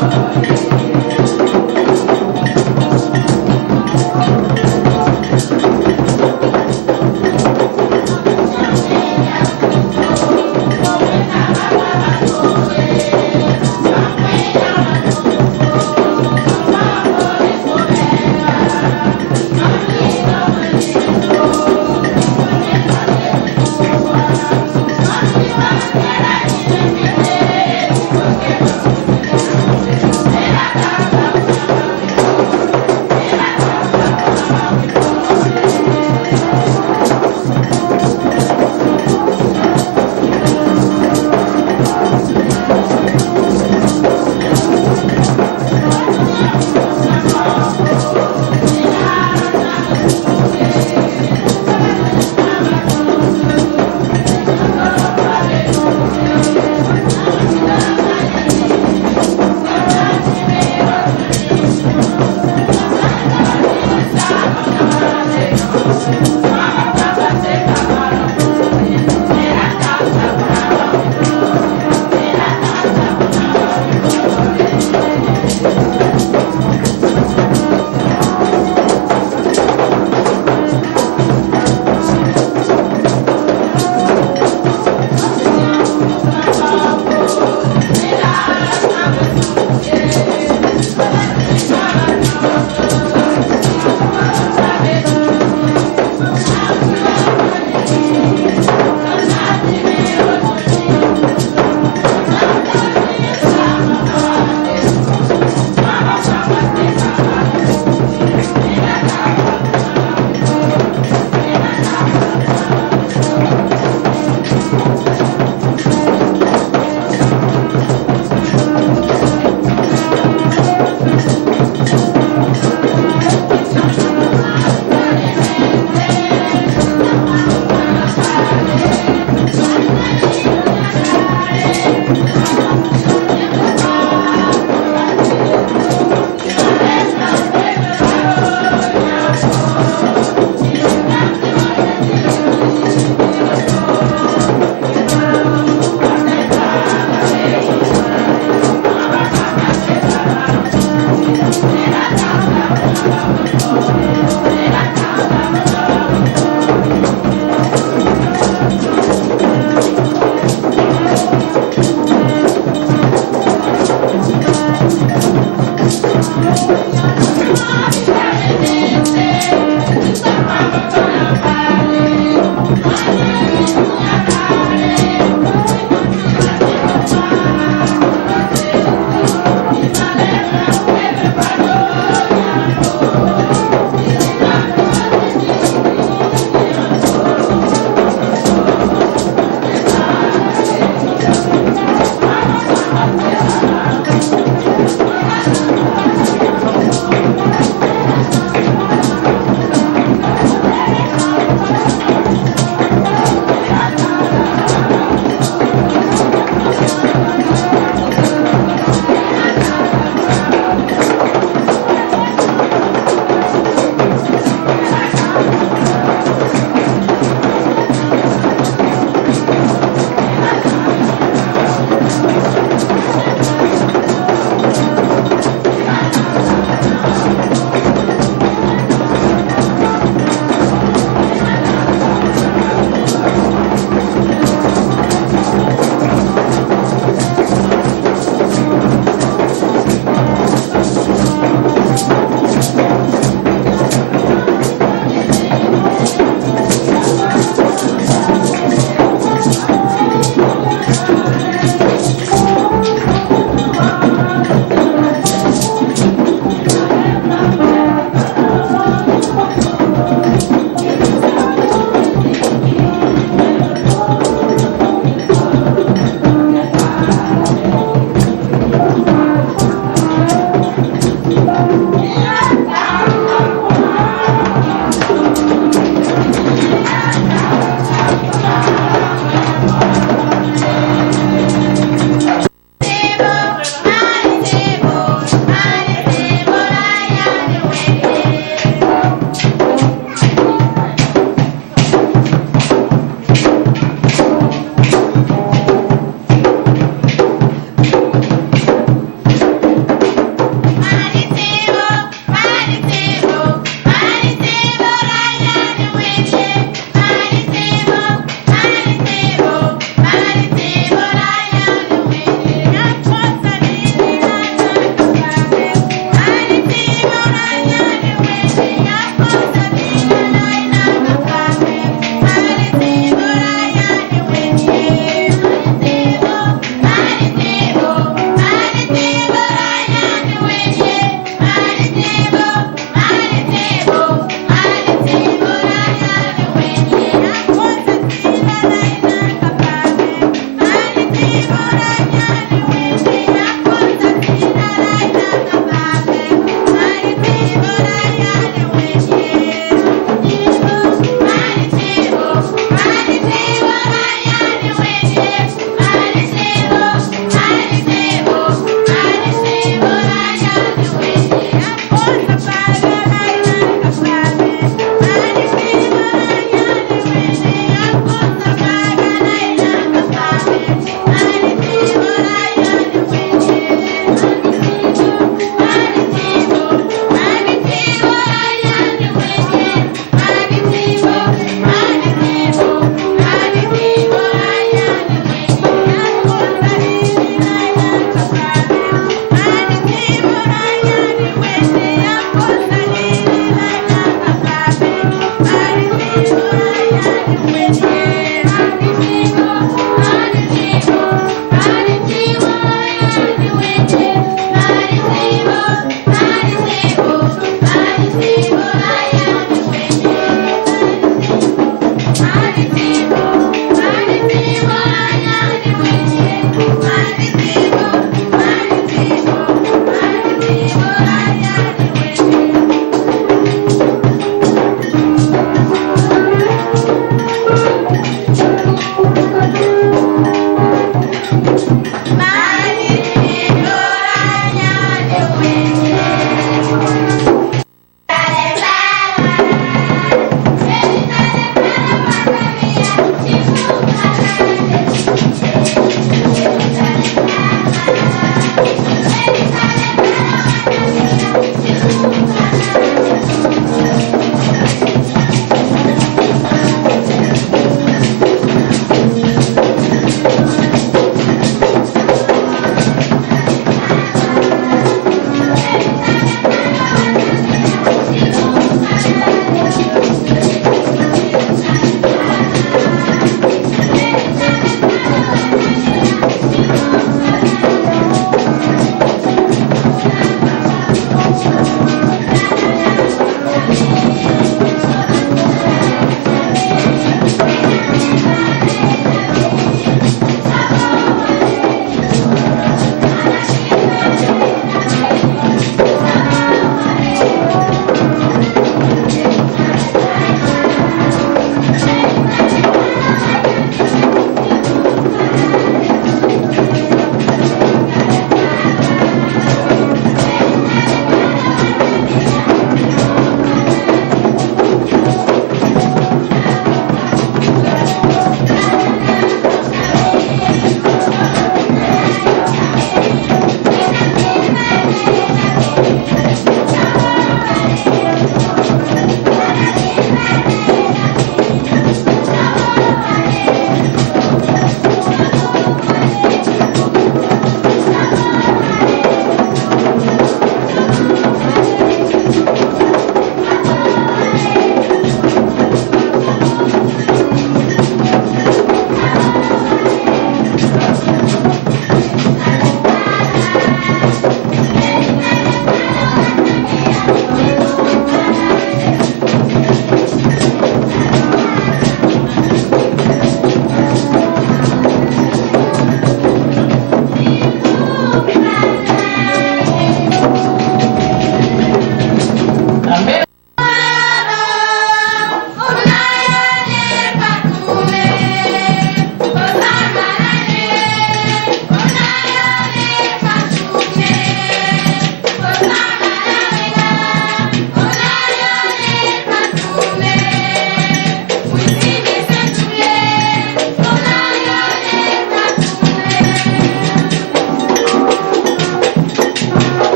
Thank you.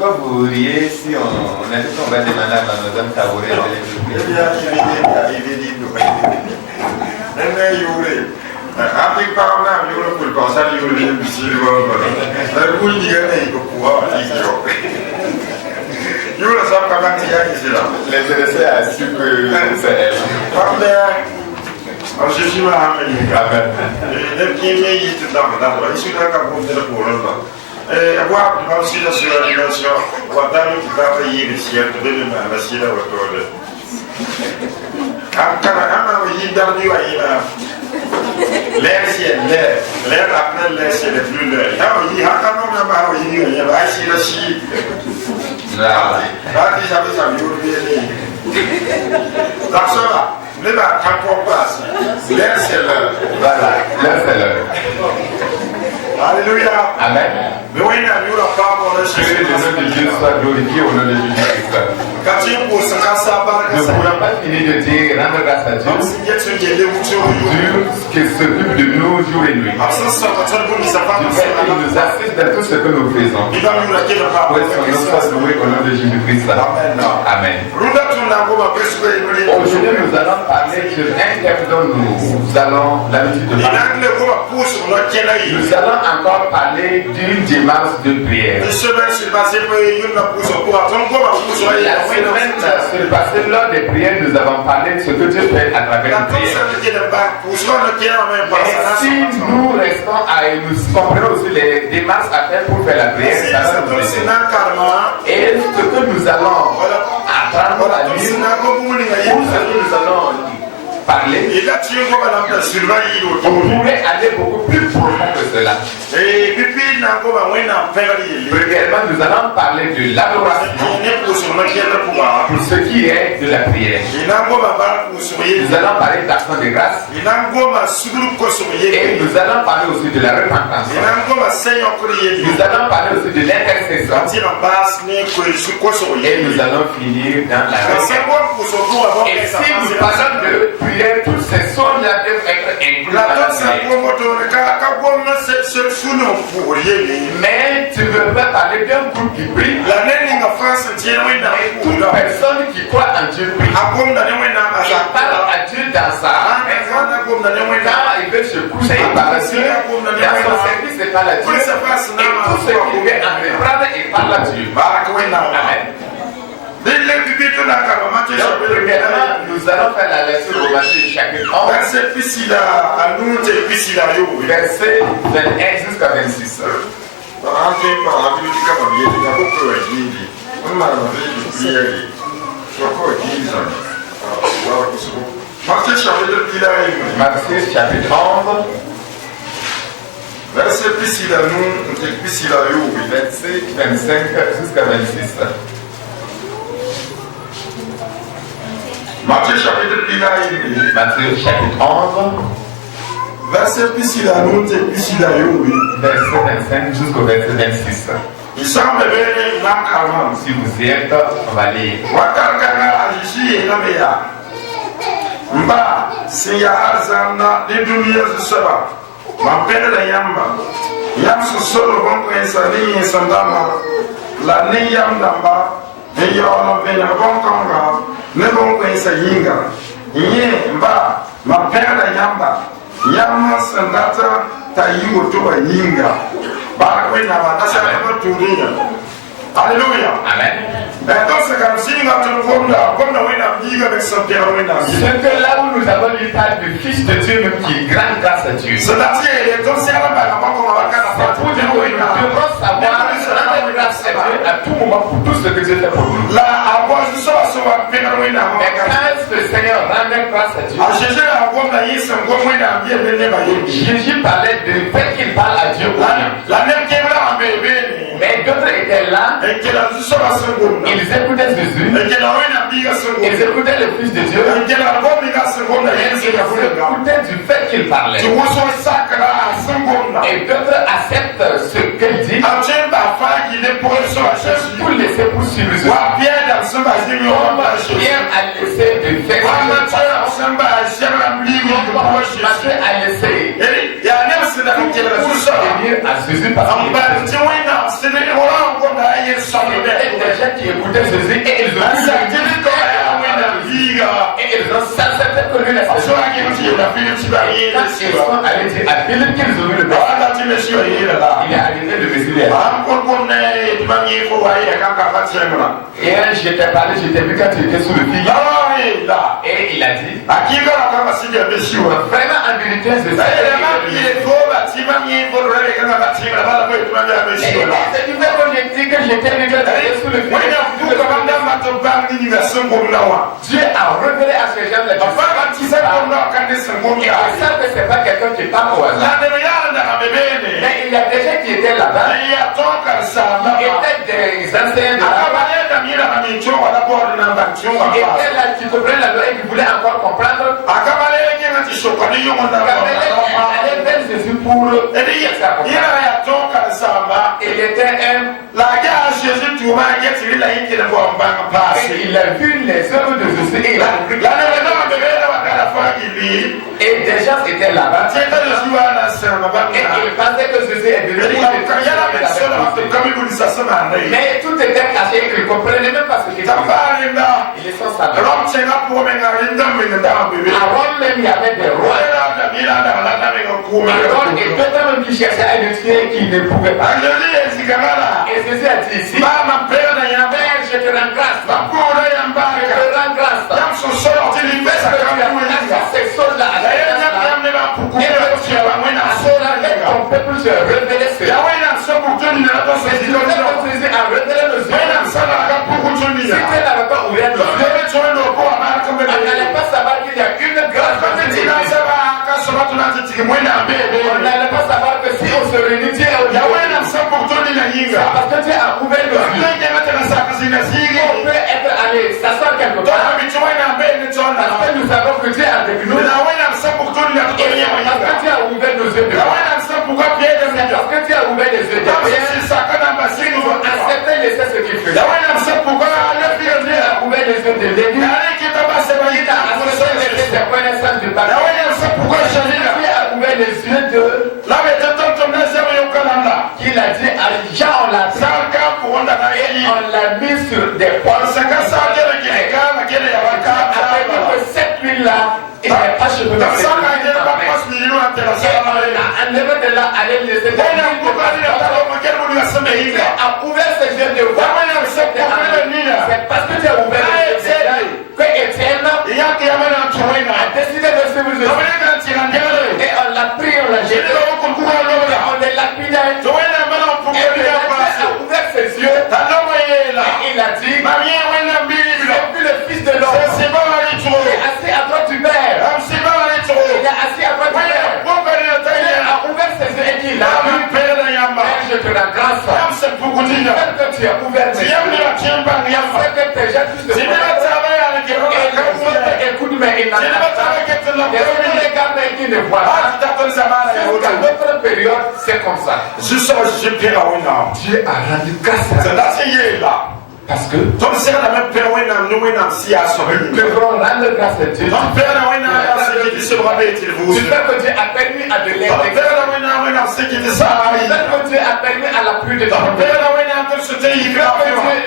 pourquoi vous riez si on a dit qu'on va demander à Mademoiselle Kabouré d'aller vous prier? L'intéressé a su que c'est elle. L'air ciel, l'air après l'air c'est le plus l'air. Il y a quand même un il y a la chie. Là, j'avais ça, la soeur, ne va pas l'air c'est l'heure. Voilà, l'air c'est l'heure. Alléluia. Amen. Mais oui, il n'y a pas pour le Que le nom de Dieu soit glorifié au nom de Jésus-Christ. Nous ne pouvons pas finir de dire rendre grâce à Dieu. Dieu qui s'occupe de nous jour et nuit. Du fait qu'il nous assiste dans tout ce que nous faisons. Pour que son nom soit loué au nom de Jésus-Christ. Amen. Aujourd'hui, nous allons parler sur un thème dont nous avons l'habitude de parler. Nous allons encore parler d'une démarche de prière. La semaine s'est passée lors des prières, nous avons parlé de ce que Dieu fait à travers les prières. Et si nous restons nous comprenons aussi les démarches à faire pour faire la prière, ça va nous aider. Et ce que nous allons apprendre à lire, ou ce que nous allons parler, on pourrait aller beaucoup plus profond que cela. Premièrement, nous allons parler de l'adoration pour ce qui est de la prière. Nous allons parler d'action de grâce. Et nous allons parler aussi de la repentance. Nous allons parler aussi de l'intercession. Et nous allons finir dans la requête. Et si nous parlons de prière, toutes ces choses-là doivent être incluses dans la prière. Mais tu ne veux pas parler d'un groupe qui prie. Et toute personne qui croit en Dieu prie. Il parle à Dieu dans sa maison. Quand il veut se coucher, il parle à Dieu. Dans son service, il parle à Dieu. Et tout ce qu'il veut entreprendre, il parle à Dieu. Amen. Donc, premièrement, nous allons faire la lecture au Matthieu chapitre 11, verset 21 jusqu'à 26. Matthieu chapitre 11, verset 25 jusqu'à 26. Matthieu chapitre 11, verset 25 jusqu'au verset 26. Si vous y êtes, on va lire. Ne bon pensa yinga yin ba ma pera yamba yamma sandata ta yiwo to ba yinga ba ko na ba ta sa ba turiya. Alléluia. Amen. Donc c'est comme ce que là où nous avons lu parle du Fils de Dieu même qui est grande grâce à Dieu. C'est pour nous devons savoir rendre grâce à Dieu à tout moment pour tout ce que Dieu fait pour nous. Mais quand le Seigneur rend grâce à Dieu, Jésus parlait de fait qu'il parle à Dieu. Mais d'autres étaient là. Ils écoutaient Jésus. Ils écoutaient le Fils de Dieu. Ils écoutaient du fait qu'il parlait. Et d'autres acceptent ce qu'il dit pour laisser poursuivre Jésus. Pierre a laissé de faire Matthieu a laissé venir à Jésus parce qu'il y a des gens qui écoutaient Jésus et ils ont s'accepté que lui l'a fait. Quand ils sont allés dire à Philippe qu'ils ont vu le Messie, il est arrivé le Messie. Et je t'ai parlé, je t'ai vu quand tu étais sous le fil. Et il a dit vraiment en vérité, c'est ça. C'est du fait que j'ai dit que j'étais sous le fil. Dieu a révélé à ces gens la différence. Et ils savent que c'est pas quelqu'un qui parle au hasard. Mais il y a des gens qui étaient là-bas. Ils étaient des anciens de la loi. Ils étaient là, qui comprenaient la loi et qui voulaient encore comprendre. Allez vers Jésus pour il était un. Et il a vu les œuvres de Jésus et il a compris. Et des gens étaient là-bas. Et ils pensaient que Jésus est venu. Mais tout était caché, ils ne comprenaient même pas ce qu'il faisait. Ils sont savants. À Rome même, il y avait des rois. Et d'autres même qui cherchaient à le tuer, qui ne pouvaient pas. Et Jésus a dit ici, Père, je te rends grâce. Je te rends grâce. Ces choses-là, et ton peuple se révélait cela. Jésus a révélé nos yeux. Si tu n'avais pas ouvert nos yeux, on n'allait pas savoir qu'il y a une grâce dans cette église. On n'allait pas savoir que si on se réunit, Dieu est au milieu. C'est parce que Dieu a ouvert nos yeux. On peut être allé s'asseoir quelque part. Parce que nous savons que Dieu a avec nous. Parce que Dieu a ouvert nos yeux de voir. Parce que Dieu a ouvert les yeux de voir. Ils ont accepté et laissé ce qu'il faisait. Dieu a ouvert les yeux de l'église. Il a accepté les connaissances du Père. Dieu a ouvert les yeux de qu'il a dit à Jean, on l'a pris et on l'a mis sur des poils. Après que cette huile-là, il n'est pas cheveux de cette huile. En levant de là, allez laisser des il a ouvert ses yeux de voir. C'est parce que tu as ouvert les yeux de que Étienne a décidé de suivre Jésus. Et on l'a pris, on l'a jeté, on l'a lapidé. Et puis a ouvert ses yeux. Et il a dit, j'ai vu le Fils de l'homme. Il est assis à droite du Père. Il est assis à droite du Père. Il a ouvert ses yeux et dit, là, je te rends grâce. Que tu as ouvert mes yeux. C'est que tes gens tous de écoute, mais il n'a pas regarde et qui ne voit pas. Jusqu'à notre période, c'est comme ça. Dieu a rendu grâce à parce que nous devrons rendre grâce à Dieu. Du fait que Dieu a permis à de l'aide. Du fait que Dieu a permis à la pluie de temps. Du fait que Dieu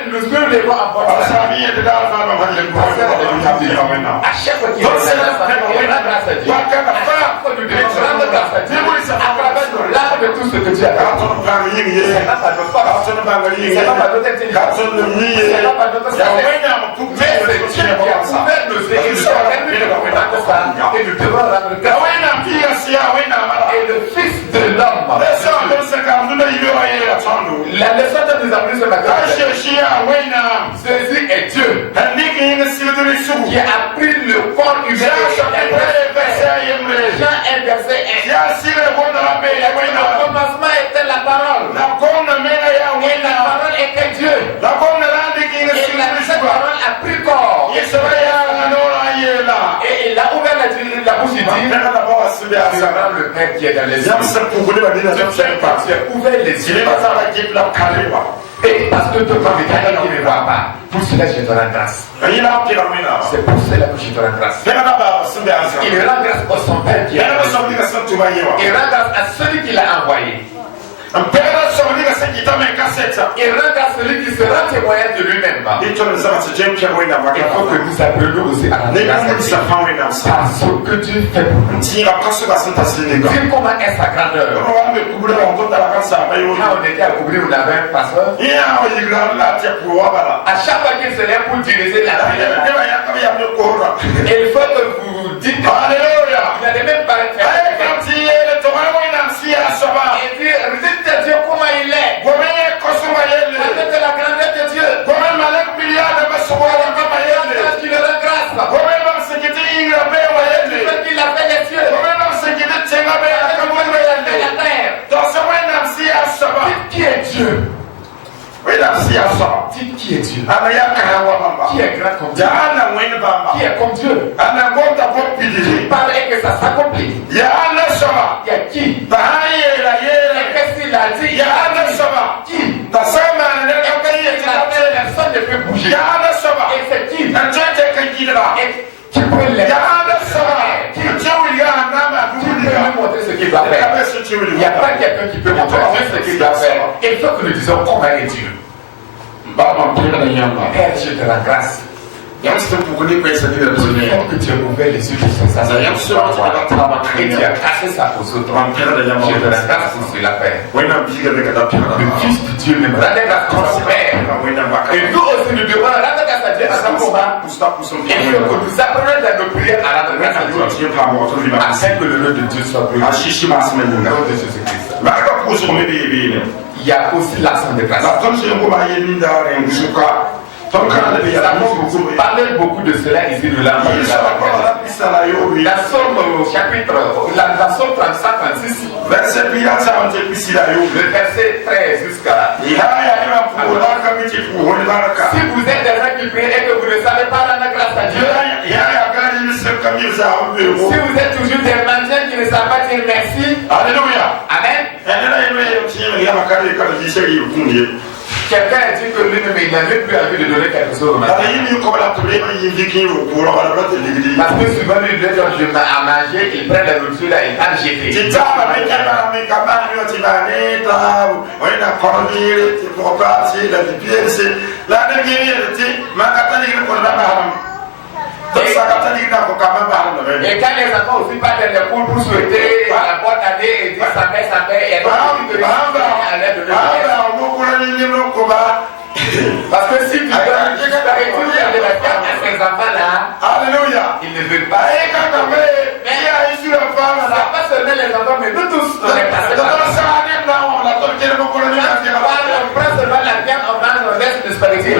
nous lève en porte. À chaque fois qu'il rend grâce à Dieu. À chaque fois nous devons rendre grâce à Dieu. À travers nos larmes de tout ce que Dieu a fait. C'est pas par nos forces. C'est pas par notre intelligence. C'est pas par notre sagesse. Mais c'est Dieu qui a ouvert nos yeux et nous a permis de comprendre ça. Et nous devons rendre grâce. Et le Fils de l'homme. La leçon que nous avons ce matin. Jésus est Dieu. Qui a pris le corps humain. Jean 1 verset 1. Au commencement était la parole. Et la parole était Dieu. Et cette parole a pris corps. Et il a ouvert la bouche et dit, tu rends le Père qui est dans les cieux. Tu as ouvert les yeux. Et parce que ton Père qui ne voit pas, pour cela je te rends grâce. C'est pour cela que je te rends grâce. Il rend grâce à son Père qui est dans les cieux. Il rend grâce à celui qui l'a envoyé. Il rend grâce à celui qui sera témoignage de lui-même. Il faut que nous apprenions aussi à rendre grâce à ce que Dieu fait pour nous. Dieu comment est sa grandeur. Quand on était à couvrir, on avait un pasteur. À chaque fois qu'il se lève pour diriger la prière, il faut que vous dites Alléluia. Vous n'allez même pas le faire. Et dire, dites Dieu comment il est. Avec la grandeur de Dieu. Tu le rends grâce. Qu'il a fait les cieux. La terre. Dites qui est Dieu. Dites qui est Dieu. Qui est grand comme Dieu. Qui est comme Dieu. Qui parle et que ça s'accomplit. Il y a qui. Et qu'est-ce qu'il a dit. Qui. Personne ne peut bouger. Et c'est qui. Et qui peut l'aider. Qui peut lui montrer ce qu'il doit faire. Il n'y a pas quelqu'un qui peut montrer ce qu'il doit faire. Il faut que nous disions comment est Dieu. Père, je te rends grâce. Il faut que tu aies ouvert les yeux de son sacerdoce. Et tu as caché ça aux autres. Je te rends grâce pour cela, Père. Le Fils de Dieu même. Rendez grâce pour son Père. Et nous aussi, nous devons rendre grâce à Dieu à son combat. Il faut que nous apprenions dans nos prières à rendre grâce à Dieu. Afin que le nom de Dieu soit glorifié. Au nom de Jésus-Christ. Il y a aussi l'action de grâce. Nous avons parlé beaucoup de cela ici de la Somme chapitre, dans Somme 35-36, le verset 13 jusqu'à. Si vous êtes des gens qui prient et que vous ne savez pas rendre grâce à Dieu, si vous êtes toujours des mendiants qui ne savent pas dire merci, Alléluia, Amen. Quelqu'un a dit que lui-même il n'avait plus envie de donner quelque chose au matin. Parce que souvent lui donne à manger, il prend la nourriture là et pas jeter. Et quand les enfants aussi partent dans les cours pour souhaiter la bonne année et dire ça fait, et donc à l'aide de parce que si tu donnes à ces enfants-là, Alléluia, ils ne veulent pas. Pas seulement les enfants, mais nous tous. On prend seulement la viande, on mange, on laisse le spaghetti.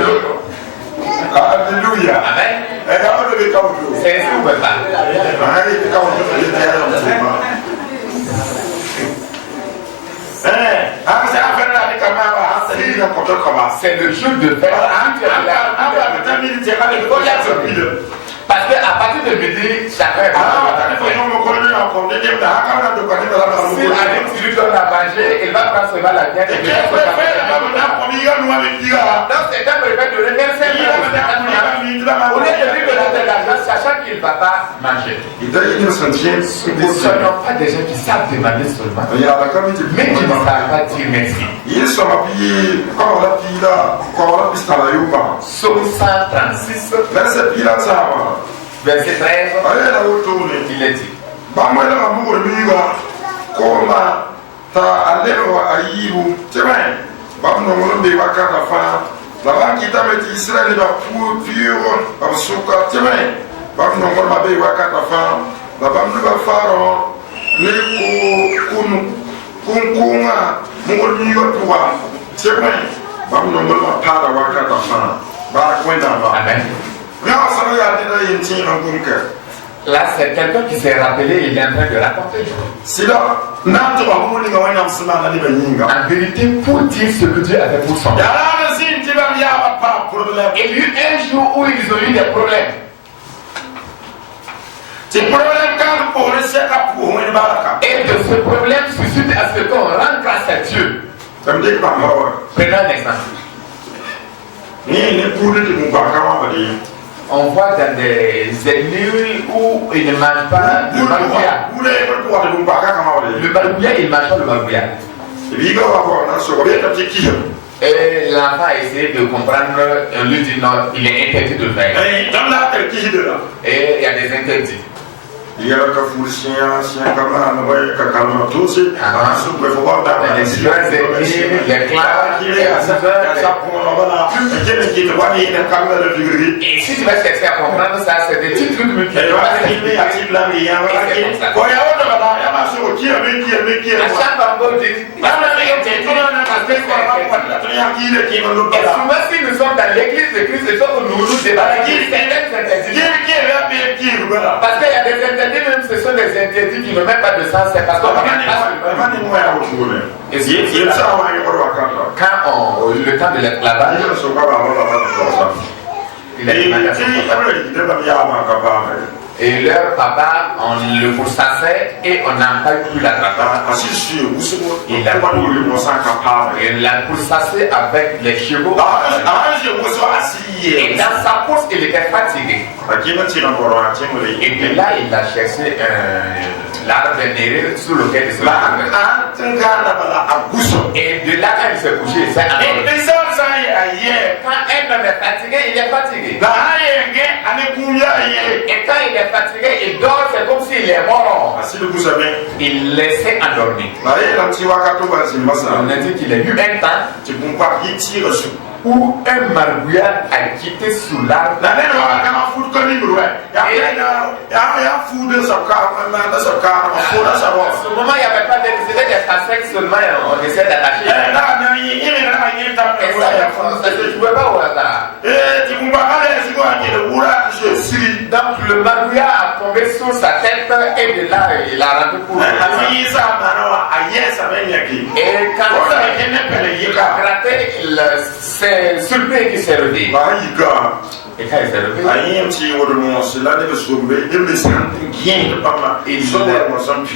Alléluia. Amen. C'est ainsi ou pas? C'est le jour de fête. Parce qu'à partir de midi, chacun est si tu lui donnes à manger, il va prendre seulement la viande. Donc c'est un préfet de remercier. Au lieu de lui donner de l'argent, sachant qu'il ne va pas manger. Nous ne soyons pas des gens qui savent demander seulement, mais qui ne savent pas dire merci. Psaume 136, verset 13, il est dit. Amen. Là, c'est quelqu'un qui s'est rappelé, il est en train de raconter. En vérité, pour dire ce que Dieu avait pour son peuple. Il y a eu un jour où ils ont eu des problèmes. Ces problèmes, quand Et de ce problème suscite à ce qu'on rend grâce à Dieu. Prenons un exemple. On voit dans des églises où ils ne mangent pas le maroubia. Le maroubia, ils ne mangent pas le maroubia. Et l'enfant a essayé de comprendre, on lui dit non, il est interdit de le faire. Et il y a des interdits. Les et si tu vas chercher à comprendre ça, c'est des petits trucs souvent, si nous sommes dans l'église de Christ, il faut que nous nous débattions parce qu'il y a des interdits, même ce sont des interdits qui ne mettent pas de sens, c'est parce qu'on quand le temps de l'esclavage, il a et leur papa, on le pourchassait et on n'a pas pu l'attraper. Il l'a pourchassé avec les chevaux. Et dans sa course, il était fatigué. Et puis là, il a cherché l'arbre vénéré sur lequel il se trouvait. Et de là, quand il s'est couché, il s'est endormi. Quand un homme est fatigué, il est fatigué. Et quand il est fatigué, il dort, c'est comme s'il est mort. Il laissait endormir. On a dit qu'il a eu un temps où un maroubia a quitté sous l'arbre. À ce moment, il n'y avait pas de c'était des cassettes seulement, on essaie d'attacher. Et ça ne se jouait pas au hasard. Donc le maroubia a tombé sur sa tête et de là, il a rendu pour lui. Et quand il a gratté, il s'est surpris qu'il s'est réveillé. Et quand il s'est réveillé, il a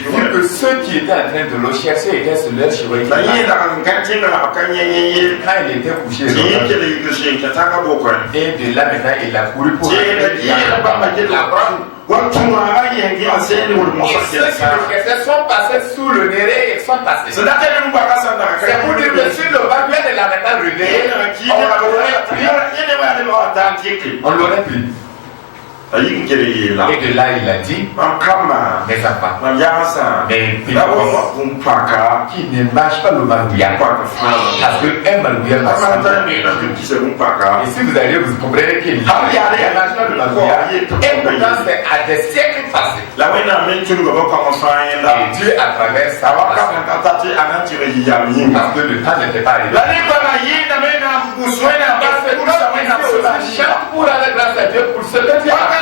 vu que ceux qui étaient en train de le chercher étaient sur leur cheval. Quand il était couché, et de là maintenant il a couru pour la et ceux qui le cherchaient sont passés sous le nez et sont passés. C'est pour dire que sur le maroubia de la maintenant réveillé, on l'aurait pris. Et de là, il a dit, mes enfants, mais qui ne mâche pas le maroubia. Parce qu'un maroubia marche. Et si vous allez, vous comprendrez qu'il ne mâche pas le maroubia. Et pourtant, c'est à des siècles passés. Et Dieu, à travers ça, parce que le temps n'était pas arrivé. Chante pour aller grâce à Dieu pour ce que Dieu a fait.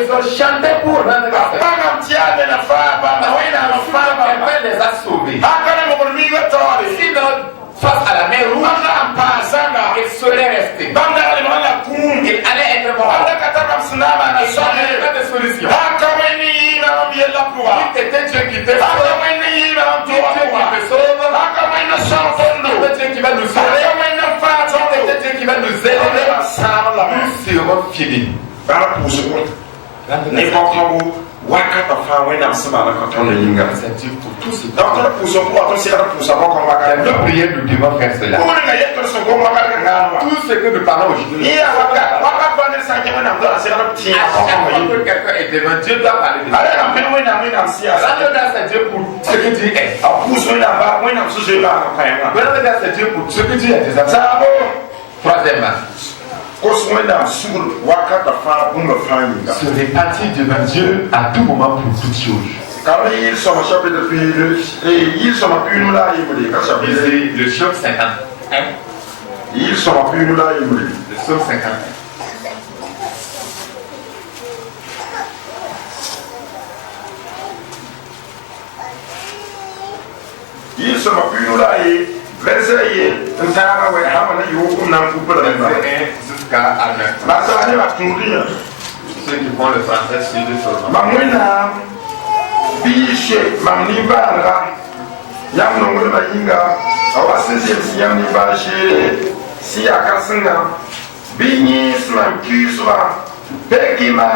Ils ont chanté pour rendre grâce à Dieu. Les a sauvés. Sinon, face à la mer rouge, ils seraient restés. Il allait être mort. Il n'y avait pas de solution. Il était Dieu qui te sauve. Dieu qui te sauve. Dieu qui va nous sauver. Dieu qui va nous aider. Nous serons finis. C'est Dieu pour tout ce temps. Nos prières, nous devons faire cela. Tout ce que nous parlons aujourd'hui. À chaque fois que quelqu'un est devant Dieu, doit parler de Dieu. Rendre grâce à Dieu pour ce que Dieu est. Rendre grâce à Dieu pour ce que Dieu est déjà fait. Troisièmement, se répartir devant Dieu à tout moment pour toutes choses. Lisez le psaume 51. Le psaume 51. Verset ntara we hamana yokum nan coupe la ba jusqu'à Armel. ba sa ne ba tundi Ceux qui font le français suivent le tournoi. ba mwina biche mamni bara yam no ngul ba yinga awase si yam ni ba she si akasinga binyi sman kiswa begima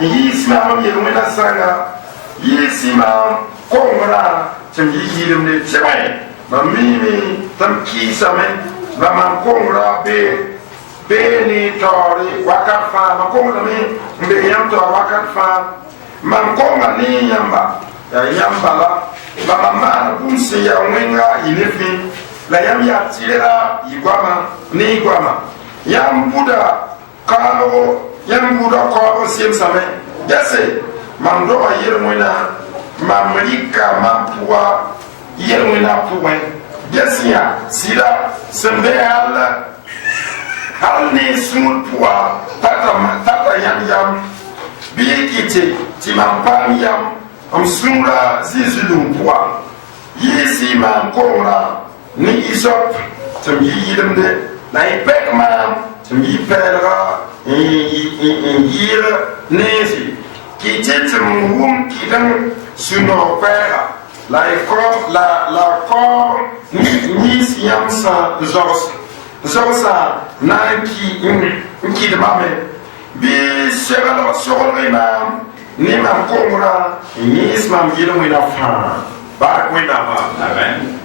yisma mam yelwena sanga yisima kongra tim yiyirim de chemai mamimi tam kisame ba man kongra be ni tori wakafa ma kongra mi mbe yam to wakafa man kongra ni yamba ya yamba la ba mama bunsi ya wenga ilefi la yam ya tira igwama ni igwama yam buda kalo yam buda ko sim same yase man do yirmuna mamrika mapua yirmuna puwe yasia sida sembe hal ni sun puwa tata yam bikite timampam yam sunra zizulum puwa yisi man kongra ni isop tum yilimde na ipek man tum yipelra yir nesi kititum wum kidan suno pera la kor ni siam sa zorsa nanki de mame bi segalo sorima ni mam kongra ni ismam yilum ina fa ba kwina ba Amen.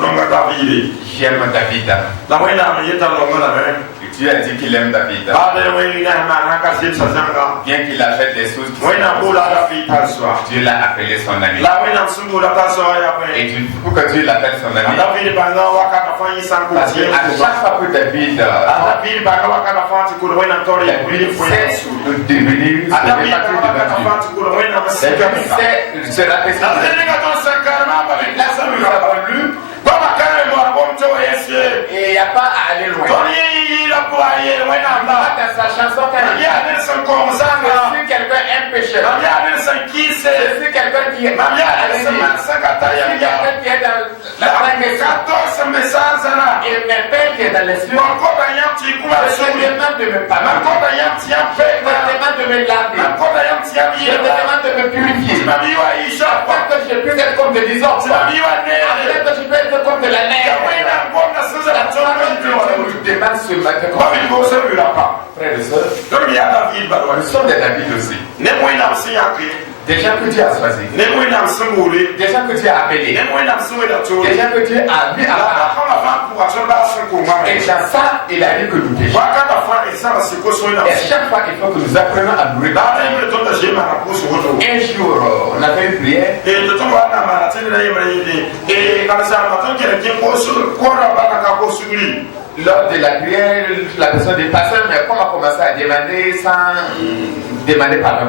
non David. J'aime David. La wena mi yeta lo ngala be. Dieu a dit qu'il aime David. Bien qu'il a fait des choses, Dieu l'a appelé son ami. Et pour que Dieu l'appelle son ami, parce qu'à chaque fois que David sait devenir, se rappeler, là où nous avons lu, et il n'y a pas à aller loin. Dans sa chanson, quand il si quelqu'un est pécheur, si quelqu'un qui est dans la et mes pères qui est dans les cieux, je te demande de me pardonner, je te demande de me laver, je te demande de me purifier, afin que je puisse être comme de l'hysope, afin que je puisse être comme de la neige. Je demande ce matin, frères et sœurs, nous sommes des David aussi. Des gens que Dieu a choisis, des gens que Dieu a appelés, des gens que Dieu a mis à part. Et dans ça, il a dit que nous péchons. Et chaque fois, il faut que nous apprenions à nous regarder. Un jour, on avait une prière. Lors de la prière, la personne dit pasteur, mais comme on a commencé à demander sans demander pardon.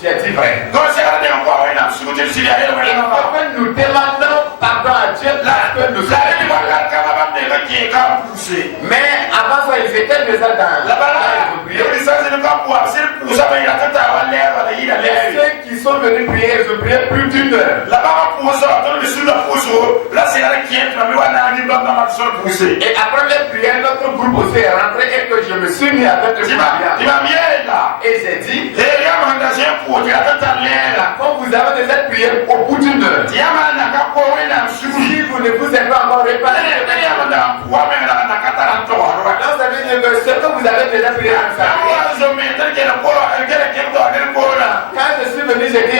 Tu as dit vrai. Et parfois nous demandons pardon à Dieu parce que nous mais avant ça, ils étaient déjà dans la ceux qui sont venus prier, ils ont prié plus d'une heure. Et après les prières, notre groupe aussi est rentré et que je me suis mis avec le et j'ai dit, quand vous avez déjà prié au bout d'une heure, si vous ne vous êtes pas encore réparé, alors ça veut dire que ce que vous avez déjà prié quand je suis venu, j'ai dit,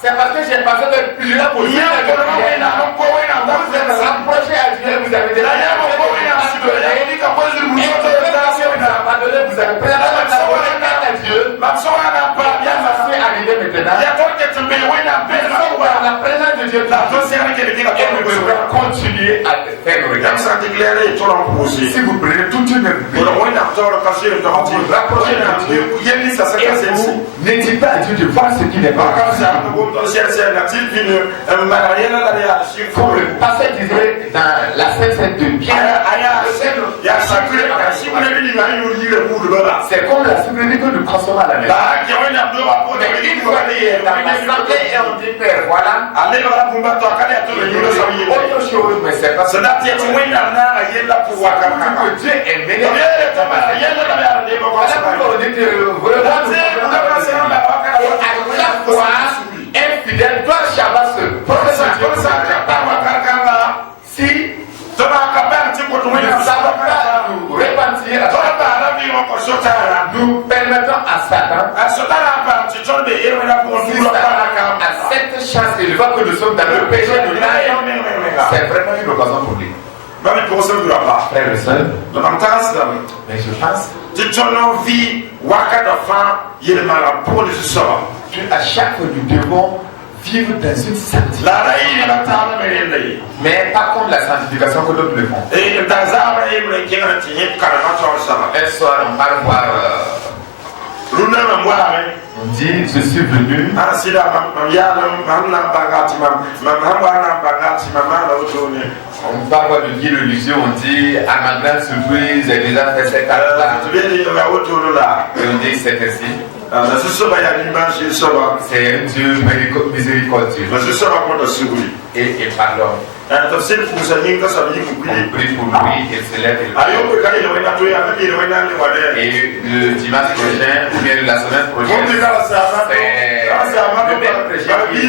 c'est parce que j'ai passé de plusieurs positions de prière. Vous êtes rapproché à Dieu, vous avez déjà vous avez présenté à Dieu. La présence de Dieu, et nous devons continuer à faire le regard. Si vous prenez toute une vie, vous rapprochez de Dieu, et vous n'hésitez pas à Dieu de voir ce qui n'est pas. Comme le passage disait dans la scène de bien, c'est comme la souveraineté que nous consommons à la maison. Mais une fois dans l'assemblée et on dit Père, voilà, autre chose, mais c'est pas ça. Que Dieu aimait les un fidèle doit Shabbat se si nous ne savons pas nous repentir nous permettons à Satan à cette chance et de voir que nous sommes dans le péché de l'âme. C'est vraiment une occasion pour lui. Frère et soeur, mais je pense qu'à chaque fois nous devons vivre dans une sanctification. Mais pas comme la sanctification que d'autres le font. Un soir, on va voir. On dit, je suis venu. On parle de guide religieux, on dit, à ma grande surprise, j'ai déjà fait cette acte-là. Et on dit, c'est ainsi. C'est un Dieu miséricordieux. Et pardon. On prie pour lui, il se lève et le dimanche prochain, ou bien la semaine prochaine, c'est le même projet qui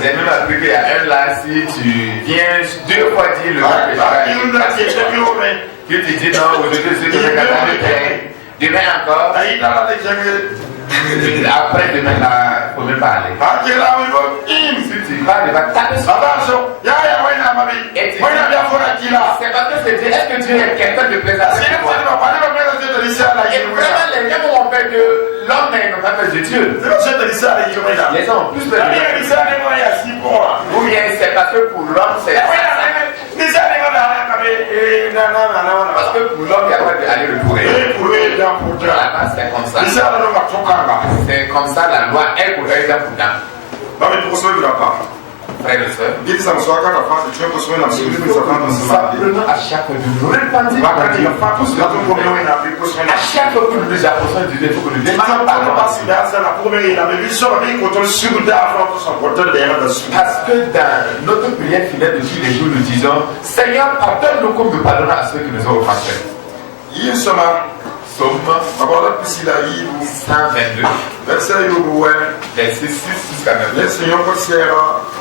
j'ai même appris qu'il y a un là, si tu viens 2 fois dire le même projet, tu te dis non, aujourd'hui je suis de demain encore. Après demain, là, il ne faut même pas aller. Si tu vas, il va taper sur toi. Et tu dis, c'est parce que c'est Dieu. Est-ce que Dieu est quelqu'un de plaisant? Et vraiment, les gens ont fait que l'homme n'est pas fait de Dieu. Les gens ont plus peur de Dieu. Ou bien c'est parce que pour l'homme, c'est parce que pour l'homme, il n'y a pas d'aller-retour. Là-bas, c'est comme ça. C'est comme ça la loi est pour eux d'un boudin. Frères et sœurs, simplement à chaque fois de nous repentir. À chaque fois que nous nous approchons du Dieu, il faut que nous demandions pardon. Parce que dans notre prière fidèle de tous les jours, nous disons, Seigneur, pardonne-nous comme nous pardonnons à ceux qui nous ont offensés. Somme 122, verset 6 jusqu'à 9.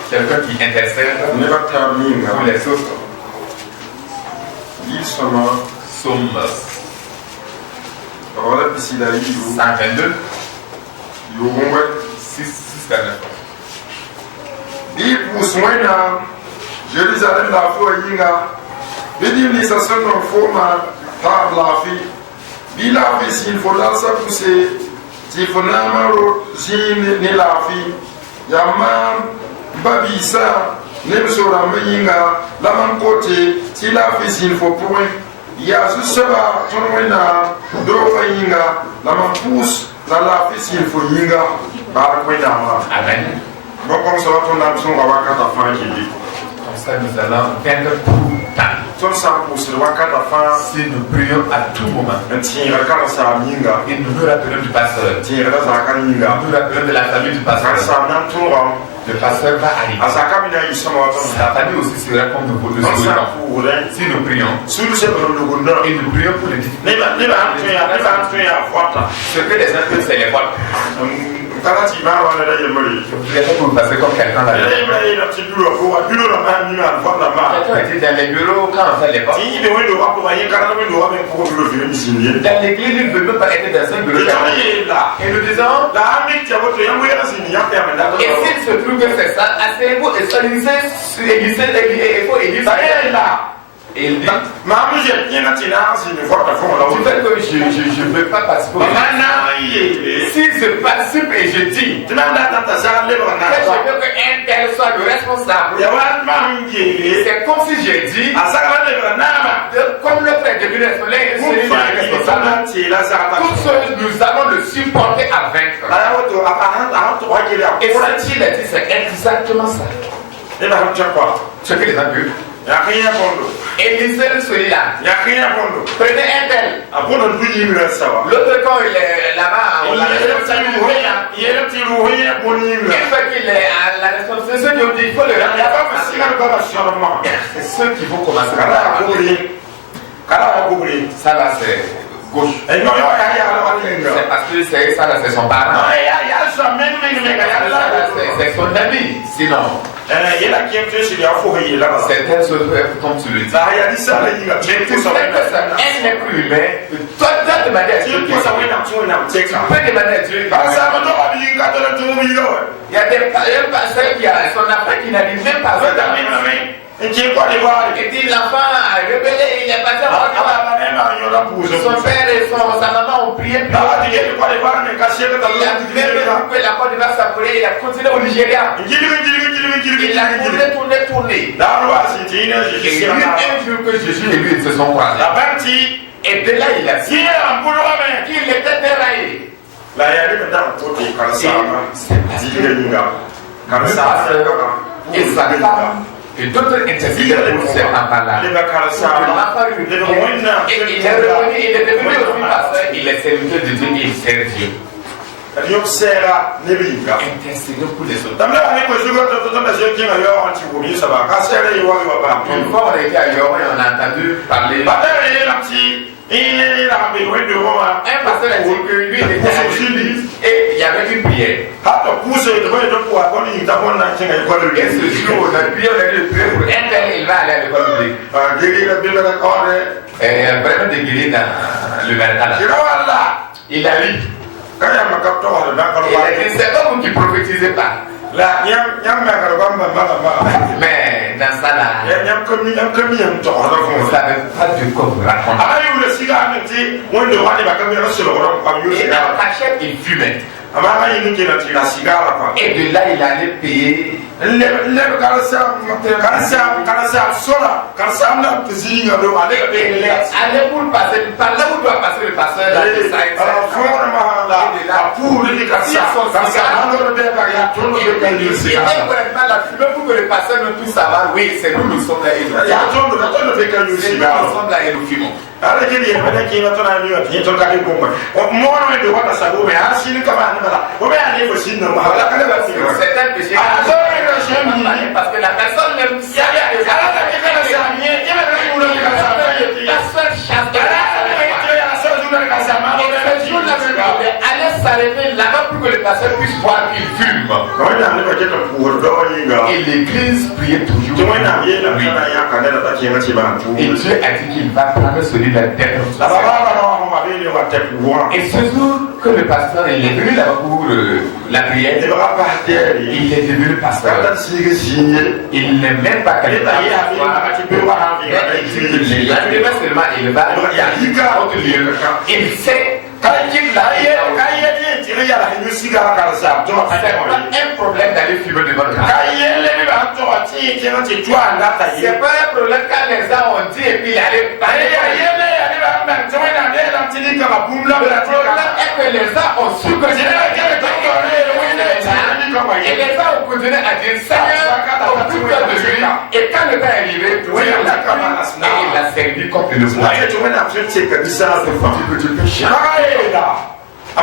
Quelqu'un qui intercède pour les autres. Somme 122, 6 jusqu'à 9. Jérusalem la foi yinga bidi ni sasono forma par la fi bila fi sin fola sa pousse ti fona maro jin ni la fi yama babisa ne msora yinga la man côté ti la fi sin fo point ya su seba tonwena do yinga la man pousse la fi sin fo yinga ba ko na ma Amen. Bon, comme ça, on a besoin d'avoir un enfant qui dit. Comme ça, nous allons perdre tout temps. Si nous prions à tout moment. Et nous nous rappelons du pasteur. Nous nous rappelons de la famille du pasteur. Le pasteur va arriver. Sa famille aussi sera comme nous pour nous sourions. Si nous prions. Et nous prions pour les difficultés. Ce que les uns c'est les votes. Je voudrais que vous passez comme quelqu'un là. Quelqu'un était dans les bureaux quand on fait les votes. Dans l'église, il ne veut même pas être dans un bureau. Et nous disons, et s'il se trouve que c'est ça, asseyez-vous et solisez, il faut élire. Et il dit, tu fais que je ne veux pas participer. Si je participe et je dis que je veux qu'un tel soit le responsable, c'est comme si je dis, comme le frère devenu responsable, toutes choses, nous allons le supporter à vaincre. Et ce qu'il a dit, c'est exactement ça. Ce que les adultes. Élisée celui-là. Prenez un tel. L'autre quand il est là-bas, on l'a laissé. qu'il est à la responsabilité, ceux qui ont dit il faut le rendre. C'est ceux qui vont commencer à ça là c'est gauche. C'est parce que ça là c'est son parent. C'est son ami. Sinon c'est telle chose comme tu le dis. Mais tu sais que ça un être humain, toi tu dois demander à Dieu. Tu peux demander à Dieu. Il y a des pasteurs qui a son enfant qui n'arrive même pas à et puis l'enfant a rebellé, il est passé son père et sa maman ont prié. Il a même que la Côte d'Ivoire s'appelait, il a continué au Nigeria. Il a tourné. Et un jour que Jésus et lui ils se sont croisés. Et de là il a dit qu'il était déraillé. Et sa femme et d'autres intercédents pour ces enfants-là. L'enfant lui dit, et il est revenu, il est devenu aussi pasteur, il est serviteur de Dieu et il sert Dieu. Intercédons pour les autres. Une fois on était à York et on a entendu parler. Un pasteur a dit que lui il était à l'église et il y avait une prière. Et ce jour on a prié pour un tel il va aller à l'école publique. Vraiment de guérir dans le Mercala. Il a lu. Il a dit c'est pas vous qui prophétisez pas. Mais dans ça là, vous ne savez pas de quoi vous raconter. Et dans la cachette, il fumait. Et de là, il allait payer. Allez pour passer, par là où doit passer le passeur là, la fumée pour que le passeur ne puisse savoir, oui, c'est nous sommes là et nous sommes là et nous fumons. C'est un péché parce que la personne même si allez s'arrêter là-bas pour que le pasteur puisse voir qu'il fume. Et l'église priait toujours. Et Dieu a dit qu'il va prendre celui de la tête. Et ce jour que le pasteur il est venu là-bas pour la prière, il est devenu pasteur. Il n'est même pas quelqu'un. Il va il sait un problème d'aller fumer devant le c'est pas un problème quand les gens ont dit et puis il allait parler. Le problème est que les gens ont su que et les gens ont continué à dire Seigneur, au plus tard de lui. Et quand le temps est arrivé, il a servi comme le moyen. Et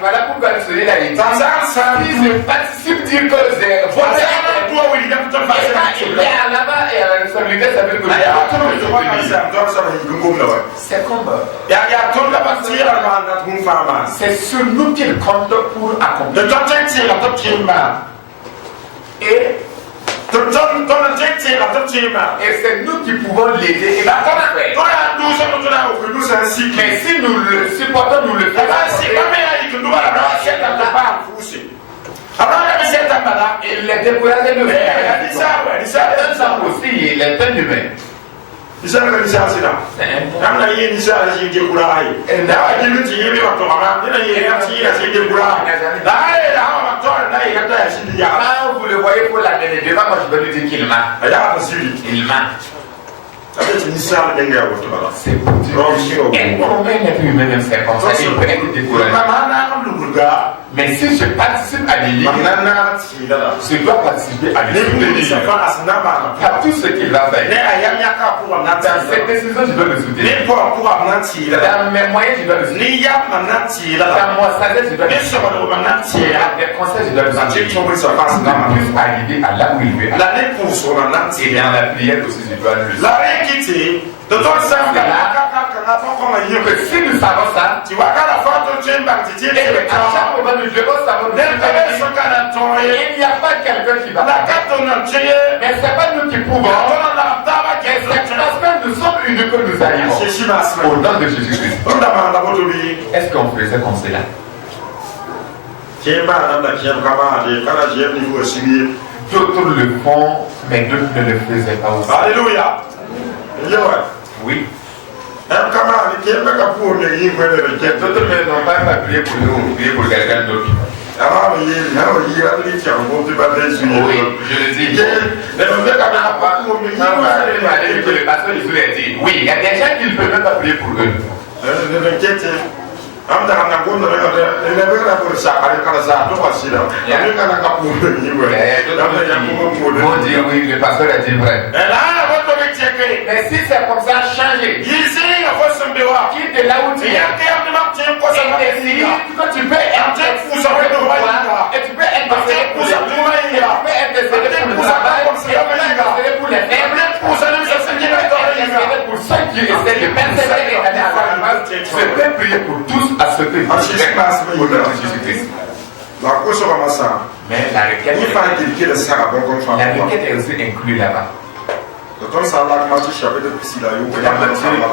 voilà pourquoi celui-là il dit si je participe dire que c'est là-bas et à la responsabilité ça veut dire que c'est sur nous qu'il compte pour accomplir. Et c'est nous qui pouvons l'aider et mais si nous le supportons, nous le faisons. Il est découragé de faire. Aussi, il est un humain. Quand vous le voyez pour l'amener devant, moi je peux lui dire qu'il ment. Il ment. C'est pour Dieu. Et combien d'êtres humains même faire comme ça, il peut être découragé. Mais si je participe à l'élire, je dois participer à l'élire. Par tout ce qu'il va faire. Dans cette décision, je dois le soutenir. Dans mes moyens, je dois le soutenir. Dans mon salaire, je dois le soutenir. Dans mes conseils, je dois le soutenir. Je puisse arriver à là où il veut. Et dans la prière aussi, je dois le soutenir. Que si nous savons ça, et à chaque moment nous devons savoir il n'y a pas quelqu'un qui va. Mais ce n'est pas nous qui pouvons. Mais c'est parce que nous sommes unis que nous arrivons. Au nom de Jésus-Christ. Est-ce qu'on faisait comme cela? D'autres le font, mais d'autres ne le faisaient pas aussi. Alléluia. Oui. D'autres n'ont pas prié pour nous, prié pour quelqu'un d'autre. Oui, je le dis. Que le pasteur Jésus a dit. Oui, il y a des gens qui ne peuvent même pas prier pour eux. Bon Dieu, oui, le pasteur a dit vrai. Mais si c'est comme ça, changez. Quitte de là où tu es. Et décide que tu peux être et tu peux être pour le travail, pour les faibles, pour ceux qui essaient de persévérer et d'aller à la base. Je peux prier pour tous à ce que Dieu fait au nom de Jésus-Christ. Mais la requête est aussi inclue là-bas. Dans Matthieu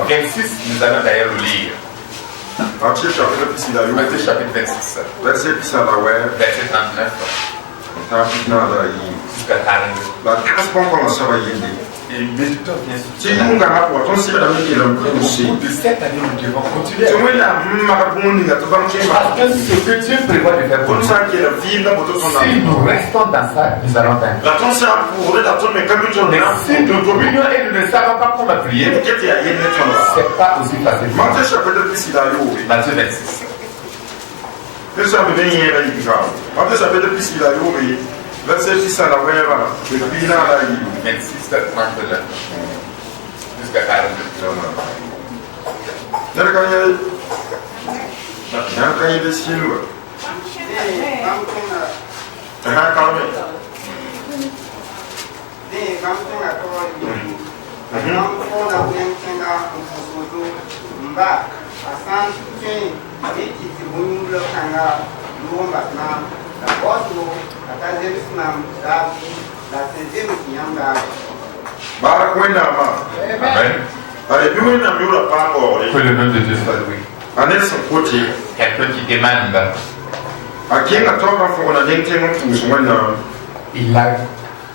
26, nous allons d'ailleurs le lire. Matthieu chapitre 26, verset 39 jusqu'à 42. Et méditons bien sûr. De cette année, nous devons continuer. Parce que ce que Dieu prévoit de faire pour nous, si nous restons dans ça, nous allons vaincre. Mais si nous oublions et nous ne savons pas comment prier, ce n'est pas aussi facile. Matthieu 26. Verset 6 à la wera, le bilan là, 26, 39 jusqu'à 42. Que le nom de Dieu soit loué. Quelqu'un qui demande. Il a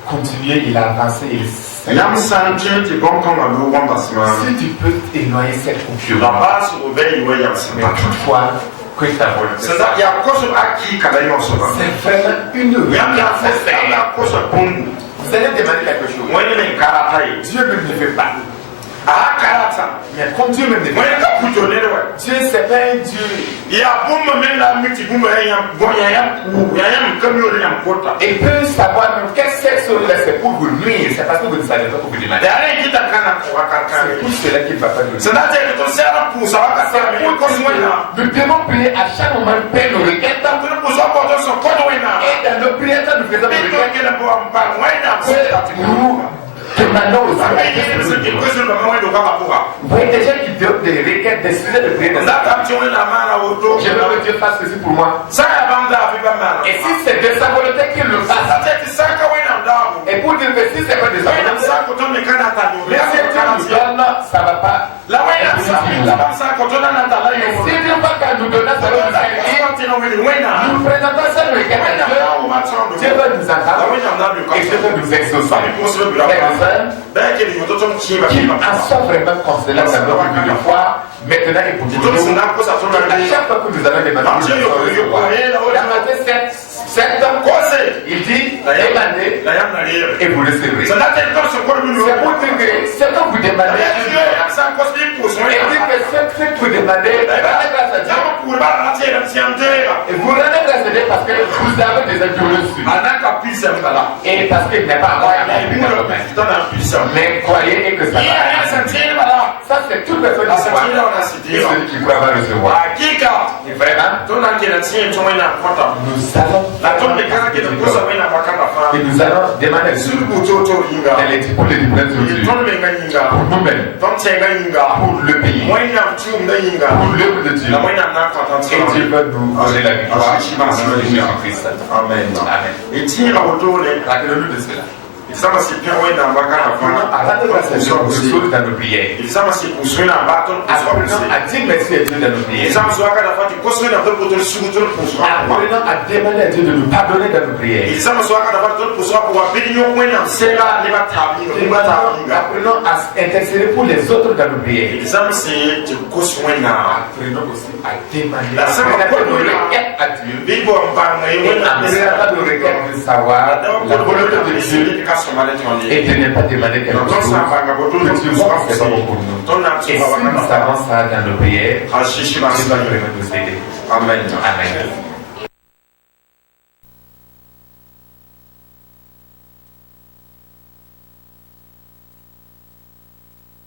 continué, il a avancé, si tu peux éloigner cette concurrence, mais toutefois que ta volonté, c'est vraiment une vous allez demander quelque chose. Dieu ne le fait pas. Mais comme Dieu me dit, Dieu c'est pas un Dieu. Et peut savoir même quel sexe c'est pour vous nuire. C'est parce que vous ne savez pas pour vous demander. C'est pour cela qu'il ne va pas nous dire. Nous devons prier à chaque moment, Père, nos requêtes. Et dans nos prières, nous faisons des requêtes. Vous voyez des gens qui donnent des requêtes, des sujets de prière. Je veux que Dieu fasse ceci pour moi. Et si c'est de sa volonté qu'il le fasse. Et pour dire que si c'est pas de sa volonté, mais si Dieu nous donne, ça ne va pas. Et si Dieu ne va pas nous donner sa volonté, nous présentons cette requête à Dieu. Dieu va nous entendre et Dieu va nous exaucer. Qu'il en soit vraiment considéré dans notre vie de foi, maintenant et pour toujours. À chaque fois que nous allons demander, dans Matthieu 7, il dit demandez et vous recevrez. C'est pour dire que ce que vous demandez, et dire que ce que vous demandez, rendez grâce à Dieu. Et vous rendez grâce à Dieu parce que vous avez déjà tout reçu. Et parce qu'il n'y a pas moyen mais croyez que ça va. Ça c'est toute personne qui croit. Et celui qui croit va recevoir. Et vraiment, nous allons demander elle est pour les différentes pour nous-mêmes, pour le pays, pour l'œuvre de Dieu. Et Dieu va nous donner la victoire en Jésus-Christ. Amen. Rappelons-nous de cela. Apprenons à rendre grâce à Dieu pour les choses dans nos prières. Apprenons à dire merci à Dieu dans nos prières. Apprenons à demander à Dieu de nous pardonner dans nos prières. Apprenons à intercéder pour les autres dans nos prières. Apprenons aussi à demander à nos requêtes à Dieu. Et apprenons nos requêtes de savoir la volonté de Dieu. Et de ne pas demander quelque chose que Dieu pense que c'est pas bon pour nous. Et si nous savons ça dans nos prières, Dieu va vraiment nous aider. Amen. Amen.